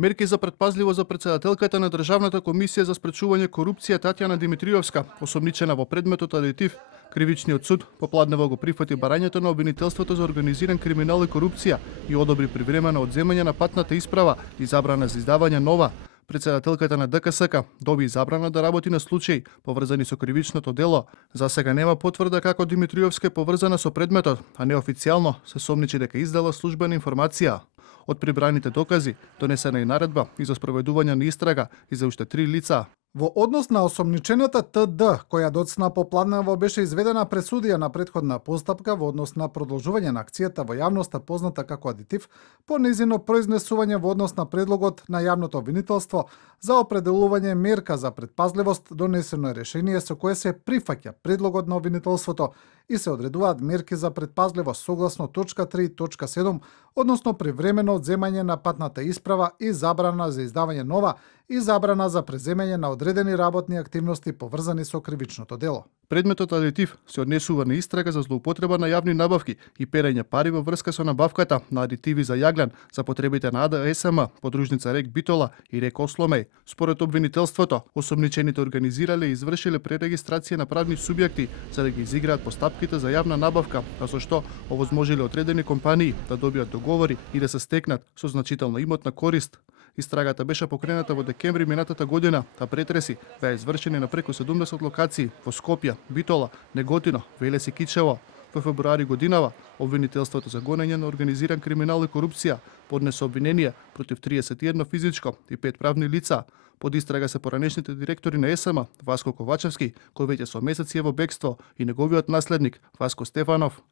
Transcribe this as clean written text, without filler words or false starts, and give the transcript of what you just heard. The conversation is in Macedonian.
Мерки за предпазливост за претседателката на Државната комисија за спречување корупција Татјана Димитриовска, осомничена во предметот адитив. Кривичниот суд попладнево го прифати барањето на обвинителството за организиран криминал и корупција и одобри привремено одземање на патната исправа и забрана за издавање нова. Претседателката на ДКСК доби забрана да работи на случаи поврзани со кривичното дело. За сега нема потврда како Димитриовска е поврзана со предметот, а неофицијално се сомничи дека издала службена информација. Од прибраните докази, донесена и наредба и за спроведување на истрага и за уште 3 лица. Во однос на осомничената ТД, која доцна попладнево беше изведена пресудија на претходна постапка во однос на продолжување на акцијата во јавноста позната како адитив, по незино произнесување во однос на предлогот на јавното обвинителство за определување мерка за предпазливост, донесено е решение со кое се прифаќа предлогот на обвинителството и се одредуваат мерки за предпазливост согласно точка 3.7, односно привремено одземање на патната исправа и забрана за издавање нова и забрана за преземање на одредени работни активности поврзани со кривичното дело. Предметот адитив се однесува на истрага за злоупотреба на јавни набавки и перење пари во врска со набавката на адитиви за јаглен за потребите на АДСМ, подружница Рек Битола и Рек Осломеј. Според обвинителството, осомничените организирале и извршиле пререгистрација на правни субјекти за да ги изиграат постапките за јавна набавка, а со што овозможиле одредени компании да добијат договори и да се стекнат со значителна имотна корист. Истрагата беше покрената во декември минатата година, а претреси беа извршени на преку 70 локации во Скопје, Битола, Неготино, Велес и Кичево. Во февруари годинава, обвинителството за гонење на организиран криминал и корупција поднесе обвинение против 31 физичко и 5 правни лица. Под истрага се поранешните директори на ЕСМ, Васко Ковачевски, кој веќе со месеци е во бегство, и неговиот наследник, Васко Стефанов.